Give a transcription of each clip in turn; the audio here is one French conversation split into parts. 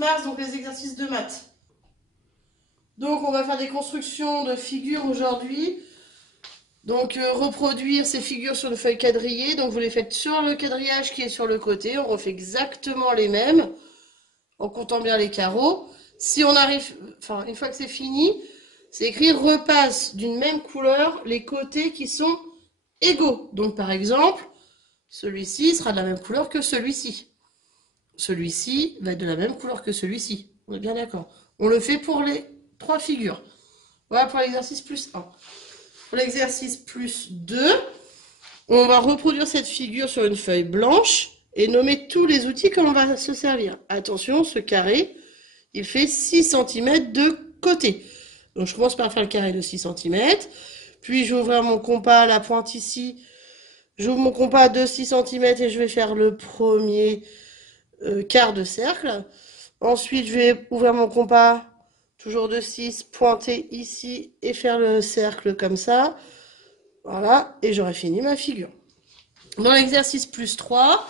mars, donc les exercices de maths. Donc on va faire des constructions de figures aujourd'hui. Donc reproduire ces figures sur une feuille quadrillée. Donc vous les faites sur le quadrillage qui est sur le côté. On refait exactement les mêmes en comptant bien les carreaux. Si on arrive, enfin une fois que c'est fini, c'est écrire repasse d'une même couleur les côtés qui sont égaux. Donc par exemple, celui-ci sera de la même couleur que celui-ci. Celui-ci va être de la même couleur que celui-ci. On est bien d'accord. On le fait pour les 3 figures. Voilà pour l'exercice plus 1. Pour l'exercice plus 2, on va reproduire cette figure sur une feuille blanche et nommer tous les outils que l'on va se servir. Attention, ce carré, il fait 6 cm de côté. Donc je commence par faire le carré de 6 cm. Puis je vais ouvrir mon compas à la pointe ici. J'ouvre mon compas de 6 cm et je vais faire le premier quart de cercle. Ensuite, je vais ouvrir mon compas, toujours de 6, pointer ici et faire le cercle comme ça. Voilà, et j'aurai fini ma figure. Dans l'exercice plus 3,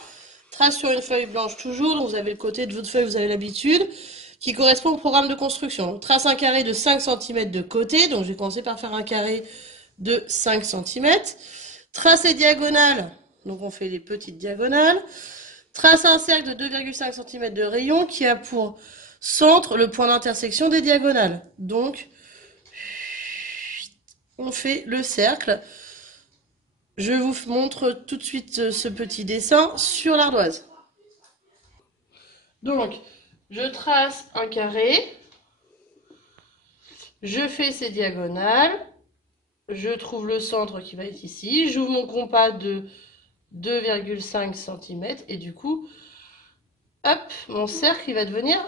trace sur une feuille blanche toujours, donc vous avez le côté de votre feuille, vous avez l'habitude, qui correspond au programme de construction. Trace un carré de 5 cm de côté, donc je vais commencer par faire un carré de 5 cm. Trace les diagonales, donc on fait les petites diagonales. Trace un cercle de 2,5 cm de rayon qui a pour centre le point d'intersection des diagonales. Donc, on fait le cercle. Je vous montre tout de suite ce petit dessin sur l'ardoise. Donc, je trace un carré. Je fais ces diagonales. Je trouve le centre qui va être ici. J'ouvre mon compas de 2,5 cm et du coup, hop, mon cercle il va devenir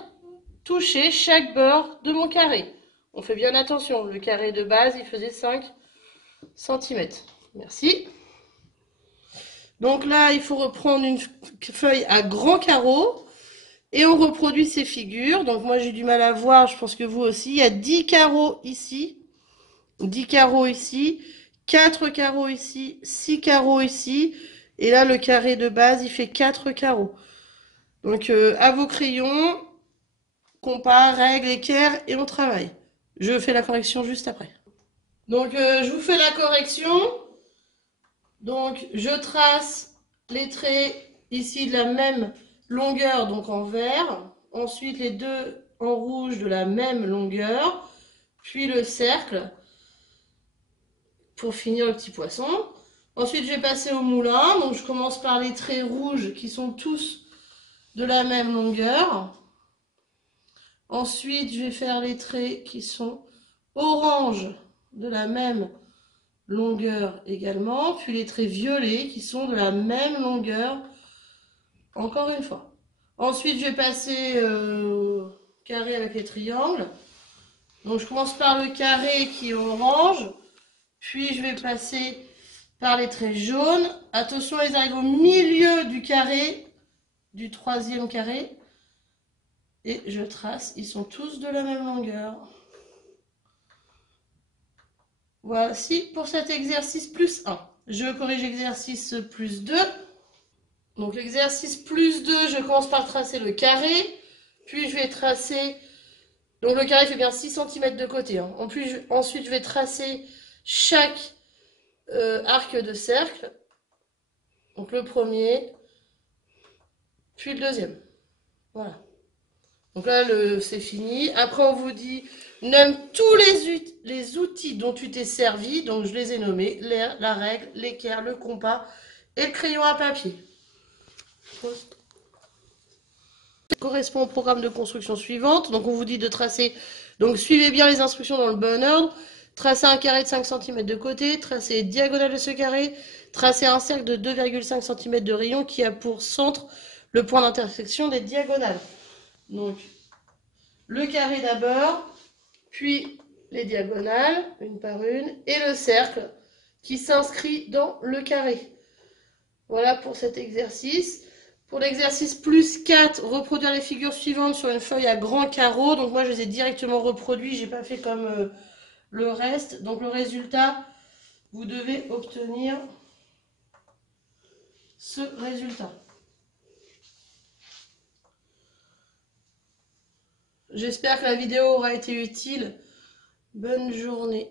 toucher chaque bord de mon carré. On fait bien attention, le carré de base il faisait 5 cm. Merci. Donc là, il faut reprendre une feuille à grands carreaux et on reproduit ces figures. Donc moi j'ai du mal à voir, je pense que vous aussi. Il y a 10 carreaux ici, 10 carreaux ici, 4 carreaux ici, 6 carreaux ici. Et là, le carré de base, il fait 4 carreaux. Donc à vos crayons, compas, règle, équerre et on travaille. Je fais la correction juste après. Donc je vous fais la correction. Donc je trace les traits ici de la même longueur, donc en vert. Ensuite les deux en rouge de la même longueur. Puis le cercle pour finir le petit poisson. Ensuite je vais passer au moulin. Donc je commence par les traits rouges qui sont tous de la même longueur. Ensuite, je vais faire les traits qui sont orange de la même longueur également. Puis les traits violets qui sont de la même longueur encore une fois. Ensuite, je vais passer au carré avec les triangles. Donc, je commence par le carré qui est orange. Puis, je vais passer par les traits jaunes. Attention, ils arrivent au milieu du carré, du troisième carré. Et je trace, ils sont tous de la même longueur. Voici pour cet exercice plus 1. Je corrige l'exercice plus 2. Donc l'exercice plus 2, je commence par tracer le carré. Puis je vais tracer, donc le carré fait bien 6 cm de côté. Hein. Ensuite, je vais tracer chaque arc de cercle. Donc le premier, puis le deuxième. Voilà. Donc là, c'est fini. Après, on vous dit, nomme tous les outils dont tu t'es servi. Donc, je les ai nommés. La règle, l'équerre, le compas et le crayon à papier. Ça correspond au programme de construction suivante. Donc, on vous dit de tracer. Donc, suivez bien les instructions dans le bon ordre. Tracer un carré de 5 cm de côté. Tracer diagonale de ce carré. Tracer un cercle de 2,5 cm de rayon qui a pour centre le point d'intersection des diagonales. Donc, le carré d'abord, puis les diagonales, une par une, et le cercle qui s'inscrit dans le carré. Voilà pour cet exercice. Pour l'exercice plus 4, reproduire les figures suivantes sur une feuille à grands carreaux. Donc moi, je les ai directement reproduits, j'ai pas fait comme le reste. Donc le résultat, vous devez obtenir ce résultat. J'espère que la vidéo aura été utile. Bonne journée.